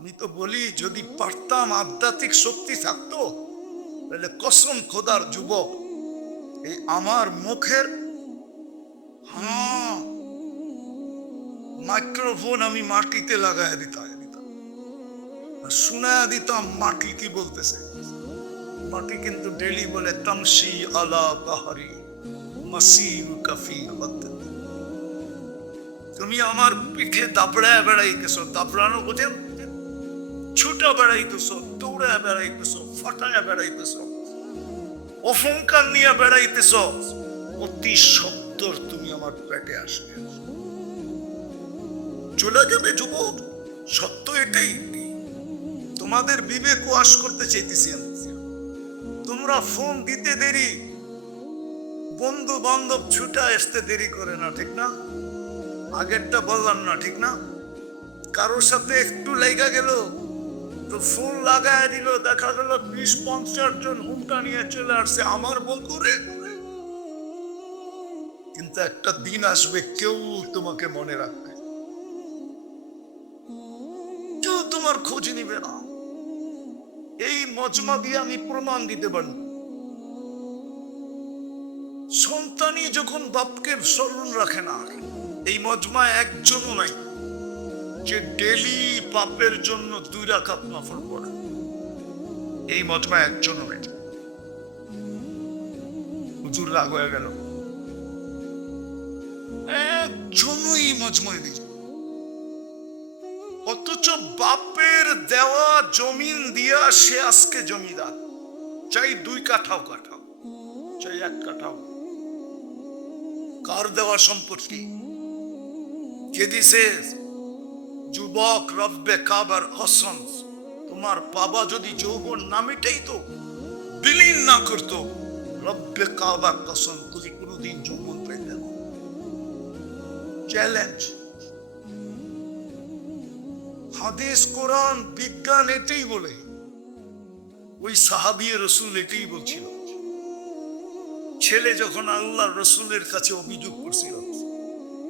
আমি তো বলি, যদি পারতাম আধ্যাত্মিক শক্তি থাকতো, তাহলে কসম খোদার যুবক, এই আমার মুখের মাইক্রোফোন আমি মাটিতে লাগায় দিতাম দিতাম। আর দিতাম, মাটি কি বলতেছে? মাটি কিন্তু ডেলি বলে, তামসি আলা বাহারি কাফির ওয়াদ্দান। তুমি আমার পিঠে দাবড়ায় বেড়াইতেছো দাবড়ানো বোঝেন? ছুটা বেড়াইতেছো দৌড়া বেড়াইতেছো ফাটায় বেড়াইতেছো অহংকার নিয়ে বেড়াইতেছো অতি সত্তর তুমি আমার পেটে আসবে। চলে যাবে যুবক, সত্য এটাই, তোমাদের বিবেক ওয়াশ করতে চাইতেছি তোমরা ফোন দিতে দেরি বন্ধু বান্ধব ছুটা আসতে দেরি করে না, ঠিক না? আগেরটা বললাম না, ঠিক না? কারোর সাথে একটু লেগা গেল তো ফোন লাগায় দিল, দেখা গেল বিশ পঞ্চাশ জন হুমটা নিয়ে চলে আসছে। আমার বল কিন্তু একটা দিন আসবে, কেউ তোমাকে মনে রাখবে। কেউ তোমার খোঁজ নিবে না। এই মজমা দিয়ে আমি প্রমাণ দিতে পারি। সন্তানই যখন বাপকে স্মরণ রাখে না, এই মজমা একজনও নাই। যে ডেলি পাপের জন্য দুই রাখাত নফল পড়ে এই মজমা একজনও নাই হুজুর রাগ হয়ে গেল। একজনই মজময় নেই। অথচ বাপের দেওয়া জমিন দিয়া সে আজকে জমিদার। চাই দুই কাঠাও কাঠাও, চাই এক কাঠাও। কার দেওয়া সম্পত্তি? কে দিছে? যুবক, রব্বে কাবার কসম তোমার বাবা যদি যৌবন নামিটাই তো বিলীন না করতো, রব্বে কাবার কসম তুমি কোনোদিন যৌবন পেতে না। চ্যালেঞ্জ হাদিস, কোরআন, বিজ্ঞান এটাই বলে। ওই সাহাবিয়ে রসুল এটাই বলছিল। ছেলে যখন আল্লাহ রসুলের কাছে অভিযোগ করছিল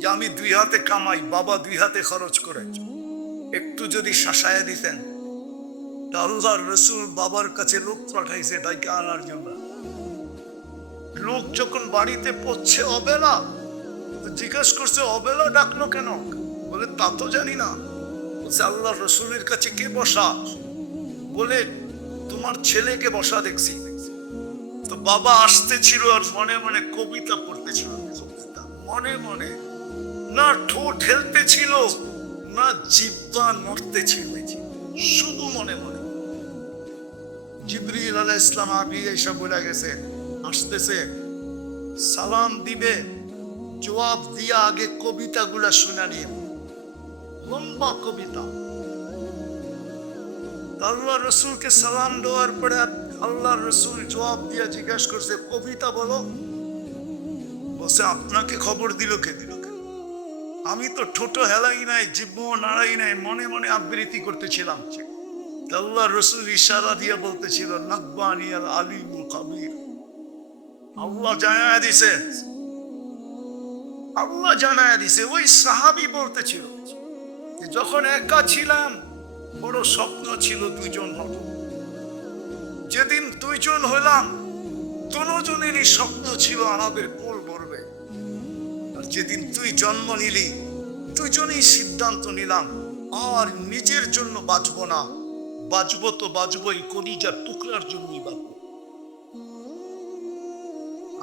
যে আমি দুই হাতে কামাই, বাবা দুই হাতে খরচ করে একটু যদি শাসায় দিতেন আল্লাহর রসুল বাবার কাছে লোক পাঠাইছে তাইকে আনার জন্য। লোক যখন বাড়িতে পড়ছে অবেলা জিজ্ঞেস করছে, অবেলা ডাকলো কেন? বলে, তা তো জানি না। বলছে আল্লাহ রসুলের কাছে কে বসা? বলে, তোমার ছেলেকে বসা দেখছি। তো বাবা আসতেছিল আর মনে মনে কবিতা পড়তেছিল। মনে মনে না ঠোঁট হেলতেছিল না জিব্বা নড়তেছিল শুধু মনে মনে। জিবরিল আলাহ ইসলাম আবি এসব বলে গেছে, আসতেছে, সালাম দিবে, জবাব দিয়া আগে কবিতাগুলা শুনে নিয়ে। লম্বা কবিতা। আল্লাহ রসুলকে সালাম দেওয়ার পরে আল্লাহ রসুল জবাব দিয়ে জিজ্ঞাসা করছে, কবিতা বলো? বসে আপনাকে খবর দিল কে দিল? আমি তো ঠোঁটো হেলাই নাই জিব্ব নাড়াই নাই, মনে মনে আবৃত্তি করতেছিলাম। আল্লাহ রসুল ইশারা দিয়ে বলতেছিল নকবানি আল আলিমুল কবির আল্লাহ জানায় দিছে। আল্লাহ জানায় দিছে, ওই সাহাবি বলতেছিল যখন একা ছিলাম, বড় স্বপ্ন ছিল দুইজন হব যেদিন দুইজন হলাম দুজনেরই স্বপ্ন ছিল আমাদের যেদিন তুই জন্ম নিলি দুজনেই সিদ্ধান্ত নিলাম, আর নিজের জন্য বাঁচবো না। বাঁচবো তো বাঁচবোই কলিজার টুকরার জন্যই বাঁচবো।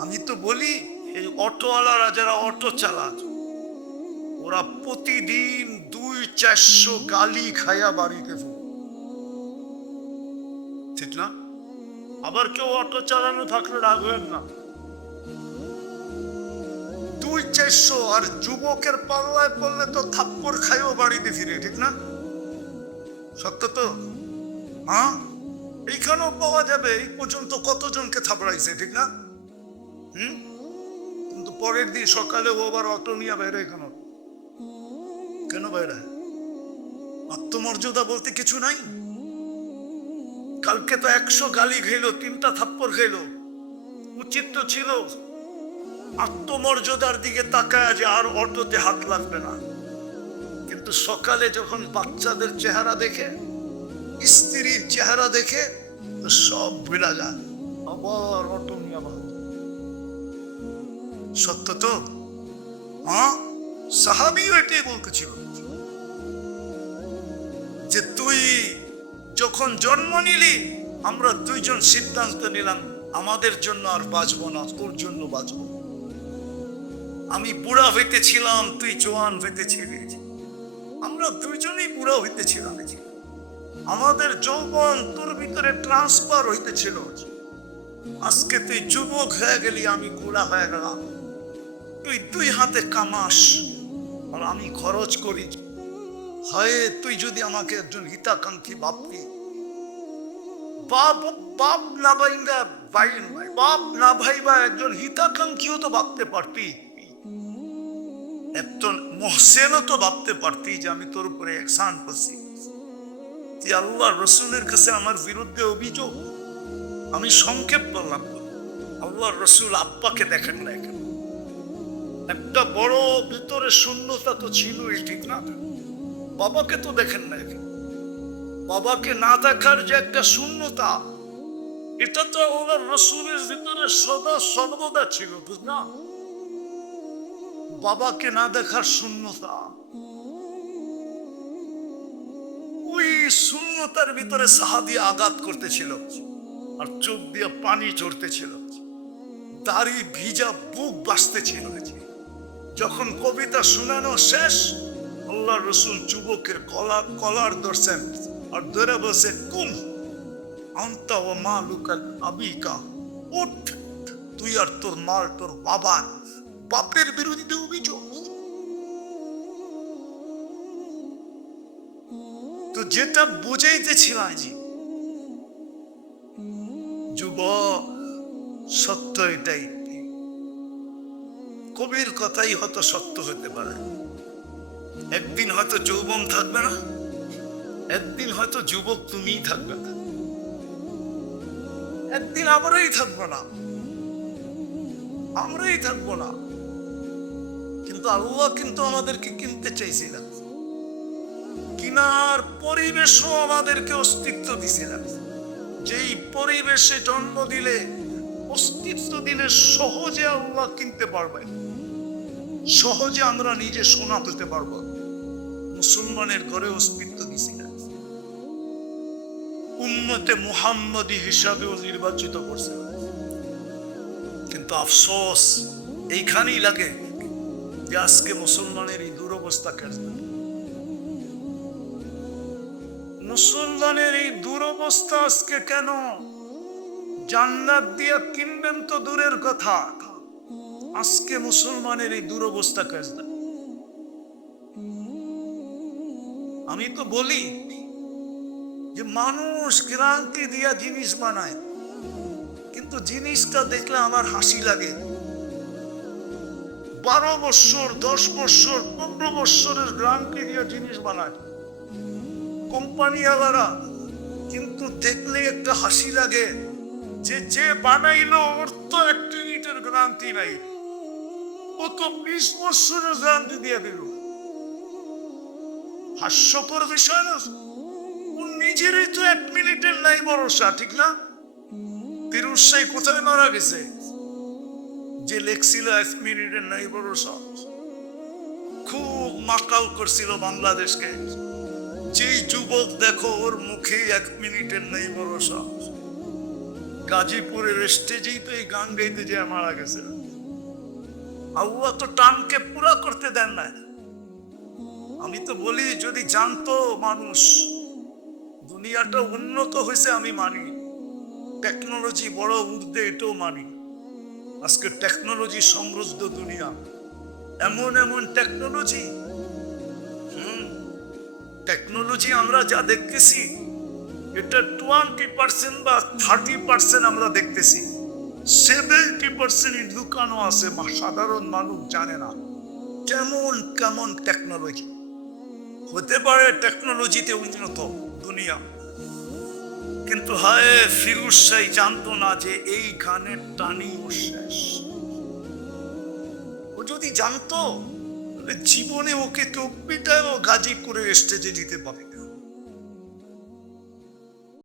আমি তো বলি, এই অটোওয়ালারা যারা অটো চালায় ওরা প্রতিদিন দুই চারশো গালি খায়া বাড়িতে ঠিক না? আবার কেউ অটো চালানো থাকলে রাগ না? চারশো আর যুবকের পাল্লায় পড়লে তো থাপ্পড় খাইও বাড়িতে ফিরে, ঠিক না? সত্য তো? হ্যাঁ এইখানেও পাওয়া যাবে, এই পর্যন্ত কতজনকে থাপড়াইছে, ঠিক না? হুম? কিন্তু পরের দিন সকালে ও আবার অটো নিয়ে বেরোয় কেন কেন বেড়ায় আত্মমর্যাদা বলতে কিছু নাই? কালকে তো একশো গালি খেলো তিনটা থাপ্পড় খেলো উচিত তো ছিল আত্মমর্যাদার দিকে তাকায় যে আর অটোতে হাত লাগবে না। কিন্তু সকালে যখন বাচ্চাদের চেহারা দেখে, স্ত্রীর চেহারা দেখে, সব ভুলা যায়। আবার অটমি আবার। সত্য তো? হ্যাঁ সাহাবিও এটাই বলতেছিল। যে তুই যখন জন্ম নিলি, আমরা দুইজন সিদ্ধান্ত নিলাম, আমাদের জন্য আর বাঁচবো না, তোর জন্য বাঁচবো। আমি বুড়া হইতেছিলাম তুই জোয়ান হইতে হইতেছিলি আমরা দুইজনই বুড়া হইতেছিলাম আমাদের যৌবন তোর ভিতরে ট্রান্সফার হইতেছিল। আজকে তুই যুবক হয়ে গেলি, আমি বুড়া হয়ে গেলাম। তুই দুই হাতে কামাস, আর আমি খরচ করি। হয় তুই যদি আমাকে একজন হিতাকাঙ্ক্ষী ভাবতি বাপ বাপ না ভাইবা ভাই, বাপ না ভাইবা একজন হিতাকাঙ্ক্ষীও তো ভাবতে পারতি। মহসেনও তো ভাবতে পারতি যে আমি তোর উপরে একসান করছি। যে আল্লাহ রসুলের কাছে আমার বিরুদ্ধে অভিযোগ। আমি সংক্ষেপ করলাম। আল্লাহ রসুল আব্বাকে দেখেন না কেন? একটা বড় ভিতরে শূন্যতা তো ছিলই, ঠিক না? বাবাকে তো দেখেন না এখানে বাবাকে না দেখার যে একটা শূন্যতা, এটা তো ওনার রসুলের ভিতরে সদা সর্বদা ছিল বুঝনা বাবাকে না দেখার শূন্যতা। ওই শূন্যতার ভিতরে সাহাবি আঘাত করতেছিল আর চোখ দিয়ে পানি চড়তেছিল দাড়ি ভিজা বুক বাঁচতেছিল। যখন কবিতা শোনানো শেষ, আল্লাহ রসুল যুবকের কলা কলার ধরছেন আর ধরে বসে কুম, আন্তা ও মা লুকাল আবিকা, উঠ, তুই আর তোর মাল, তোর বাবার বাপের বিরোধিতা যেটা বুঝাইতেছিলাম জি যুব, সত্য এটাই। কবির কথাই হয়তো সত্য হতে পারে। একদিন হয়তো যৌবন থাকবে না, একদিন হয়তো যুবক তুমিই থাকবে না। একদিন আমরাই থাকব না, আমরাই থাকব না। কিন্তু আল্লাহ কিন্তু আমাদেরকে কিনতে চাইছিলেন কিনার পরিবেশও আমাদেরকে অস্তিত্ব দিছে না। যেই পরিবেশে জন্ম দিলে, অস্তিত্ব দিলে সহজে আল্লাহ কিনতে পারবে। সহজে আমরা নিজে সোনা পেতে পারব। মুসলমানের ঘরে অস্তিত্ব দিছিলেন উন্নতে মুহাম্মদী হিসাবেও নির্বাচিত করছে। কিন্তু আফসোস, এইখানেই লাগে যে আজকে মুসলমানের এই দুরবস্থা কেন মুসলমানের এই দুরবস্থা আজকে কেন? জান্নাত দিয়া কিনবেন তো দূরের কথা। আজকে মুসলমানের এই দুরবস্থা কেন আমি তো বলি যে মানুষ ক্রান্তি দিয়া জিনিস বানায়, কিন্তু জিনিসটা দেখলে আমার হাসি লাগে। বারো বৎসর, দশ বৎসর, পনেরো বৎসরের গ্রান্তি দিয়া জিনিস বানায়। কোম্পানি আলারা কিন্তু দেখলে একটা হাসি লাগে যে যে বানাইলো ওর তো এক মিনিটের গ্রান্তি নাই। ও তো বিশ বৎসরের গ্রান্তি দিয়ে দিল। হাস্যকর বিষয় না? ওর নিজেরই তো এক মিনিটের নাই ভরসা, ঠিক না? তিরুসাই কোথায় মারা গেছে? যে লেখছিল এক মিনিটের নাই ভরসা। খুব মাকাল করছিল বাংলাদেশকে। যেই যুবক দেখো, ওর মুখে এক মিনিটের নেই ভরসা। গাজীপুরের স্টেজেই তো এই গান গাইতে যে মারা গেছে। আল্লাহ তো টানকে পুরা করতে দেন না আমি তো বলি, যদি জানতো মানুষ, দুনিয়াটা উন্নত হয়েছে আমি মানি। টেকনোলজি বড় ঊর্ধ্বে এটাও মানি। আজকে টেকনোলজি সমৃদ্ধ দুনিয়া। এমন এমন টেকনোলজি টেকনোলজি আমরা যা দেখতেছি, এটা টোয়েন্টি পার্সেন্ট বা থার্টি পার্সেন্ট আমরা দেখতেছি। সেভেন্টি পার্সেন্ট লুকানো আছে, মা- সাধারণ মানুষ জানে না। কেমন কেমন টেকনোলজি হতে পারে টেকনোলজিতে উন্নত দুনিয়া। কিন্তু হায়, ফিরুজ সাই জানতো না যে এই গানের টানি ও শেষ। ও যদি জানতো জীবনে ওকে তো ও গাজী করে স্টেজে দিতে পারে